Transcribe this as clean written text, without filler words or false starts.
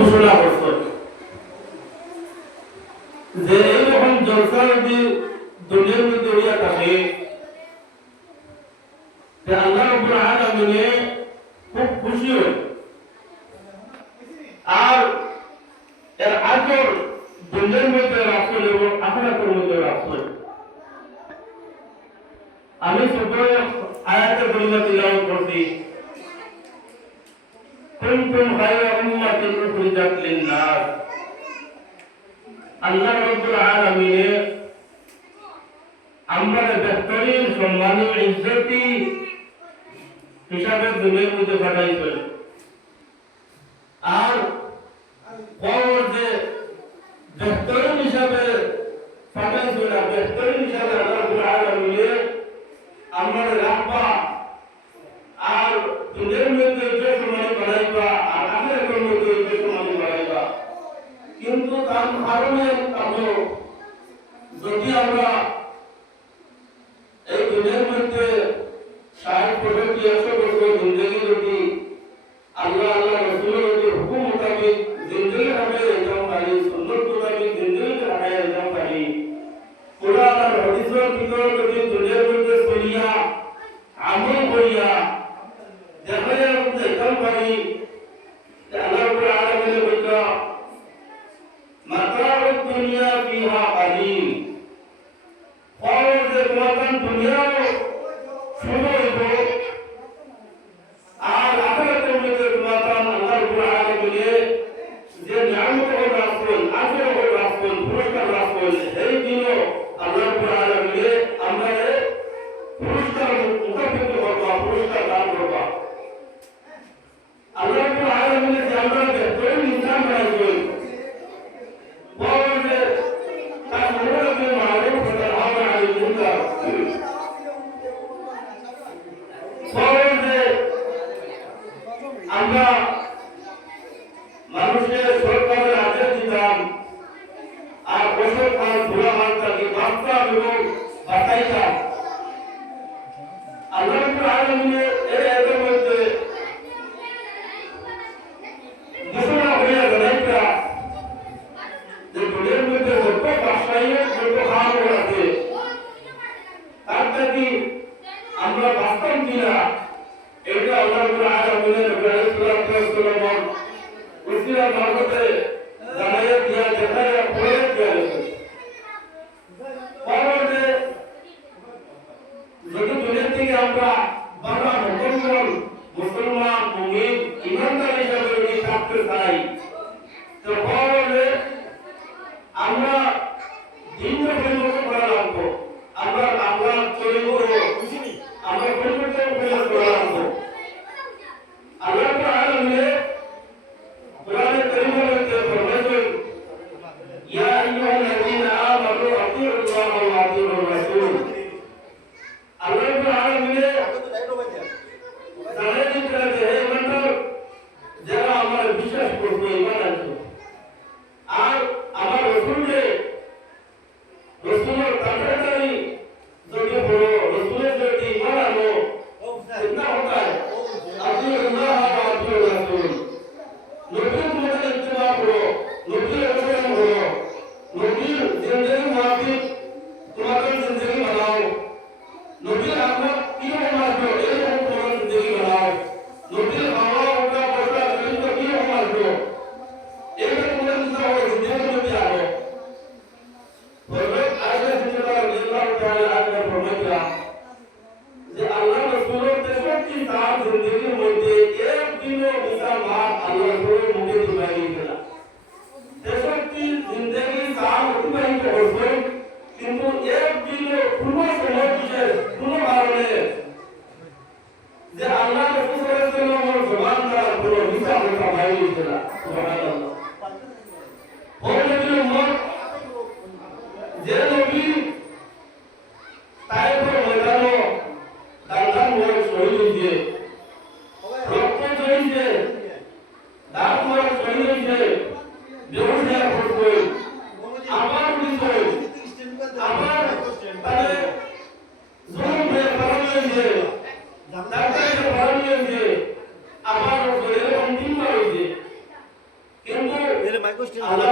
ঘোষণা করছেন যে এইরকম জলসা যদি দুনিয়ার মধ্যে হইয়া থাকে যে আল্লাহ রাব্বুল আলামিনে খুব খুশি হয় আর এর আজর দুনিয়ার মধ্যে রাসূল এবং আখিরাতের মধ্যে রাসূল। আমি ছোট আয়াতের কালিমা তিলাওয়াত করছি, কুনতুম খায়রা উম্মাতিন উখরিজাত লিন-নাস। আল্লাহ রাব্বুল আলামিন আমরা বেহতরিন সম্মানীয় ইজ্জতি হিসাবে দুনিয়ার মধ্যে পাঠাইছেন। আর যে বেহতরিন হিসাবে পাঠাইছেন, বেহতরিন হিসাবে আল্লাহ রাব্বুল আলামিন আমরা রাখবা আর দুনিয়ার মধ্যে যে সম্মানী বাড়াইবা আর আখিরাতের মধ্যে যে সম্মানী বাড়াইবা। কিন্তু তার কারণে যদি আমরা এই দুনিয়ার মধ্যে 60-65 বছর জিন্দগি যদি আল্লাহ আল্লাহ রাসূলের যদি হুকুম মোতাবেক জিন্দগি হবে একদম পারি, সুন্নত মোতাবেক জিন্দগি হবে একদম পারি, কোরআন আর হাদিসের ভিতরে যদি দুনিয়ার মধ্যে চলিয়া আমল করিয়া দেখা যায় একদম পারি, আল্লাহ রাব্বুল আলামিন বলতা মাতাউদ দুনিয়া ফিহা কালিল। और যে তোমার দুনিয়াও শুরু হইব আর আখিরাতের মধ্যে তোমার আল্লাহ রাব্বুল আলামিন যে নিয়ামত রাখবেন, আজর রাখবেন, পুরস্কার রাখবেন, এই দিনও আল্লাহ রাব্বুল আলামিন আমরা পুরস্কার মুখাপেক্ষ করবা, পুরস্কার দান করবা। আল্লাহ রাব্বুল আলামিন যে আমরা বেহতরিন ইনসান বানাইবেন, বলে তার মনোরথে মারুফ আমরা মানুষের সরকারের আদেশ দিতাম আর বছর কাল ঘোরা মারতাকে বাঁচতাম এবং বাঁচাইতাম। আল্লাহ রাব্বুল আলামিন এর মধ্যে ঘোষণা হইয়া জানাইতা যে দুনিয়ার মধ্যে যত বাসাইয়ের যত হাল আছে তার থেকে আমরা বাঁচতাম কিনা এটা আল্লাহ রাব্বুল আলামিনের নবী আলাইহিস সালাম উসিলা মারফতে জানাইয়া দিয়া দেখাইয়া পড়ে গেছে। পরে যদি দুনিয়া থেকে আমরা বাবা মুসলমান মুমিন ইমানদার হিসাবে যদি থাকতে চাই তো পরে আমরা দিন পরিবর্তন করা লাগবো, আমরা চলিব আমরা পরিবর্তন করা লাগবো। আল্লাহ রাব্বুল আলামিন কোরআনে কারীমের মধ্যে ফরমাইছেন ইয়া আইয়ুহাল্লাযীনা আমানু আতিউল্লাহ ওয়া আতিউর রাসূল। আল্লাহ রাব্বুল আলামিন জানাই দিলেন যে হে ইমানদার যারা আমার বিশ্বাস করবে, ঈমান আনবে আর আমার রাসূলের কাটারি যদি বড় রাসূলের যদি ঈমান আনো কিतना होता है আতিউল্লাহ ওয়া আতিউর রাসূল। নবীর মতে ইত্তিবা করো, নবীর অনুসরণ করো, নবীর জিন্দেগি মুতাবিক তোমাদের জিন্দেগি বানাও, নবীর আখলাক কিরকম আসবে এরকম তোমার জিন্দেগি বানাও, নবীর খাওয়া ওঠা বসা এগুলো কিরকম আসবে এগুলো তোমাদের জিন্দেগির মধ্যে আনো। হযরত আয়েশা সিদ্দিকা রাদিয়াল্লাহু তাআলা আনহা ফরমাইলেন যে আল্লাহ রাসূলের 63 সাল জিন্দেগির মধ্যে একদিনও মুসলমান আল্লাহ রাসূলের মুখে দুবাই গেল। 63 জিন্দেগি সাল অতিবাহিত হয়েছে কিন্তু একদিনও কোনো সময় বিশেষ কোনো কারণে যে আল্লাহ রাসূল সাল্লাল্লাহু আলাইহি ওয়াসাল্লামের জবান দ্বারা কোনো মিথ্যা কথা বাইরে হয়েছিল। সুবহানাল্লাহ। ওই নবীর উম্মত যে নবী তায়েফের ময়দানে দাঙ্গার ময় শহীদ হয়েছে, রক্ত ঝরেছে, দাঁত ময় শহীদ হয়েছে, বেহুশ হয়ে পড়ছে, আবার উঠেছে, আবার তাদের জুলুম হয়ে পালানো হয়েছে, দাঙ্গায় পালানো হয়েছে, আবার শরীরে অন্তিম হয়েছে। কিন্তু এর মাইকোস্টিন আল্লাহ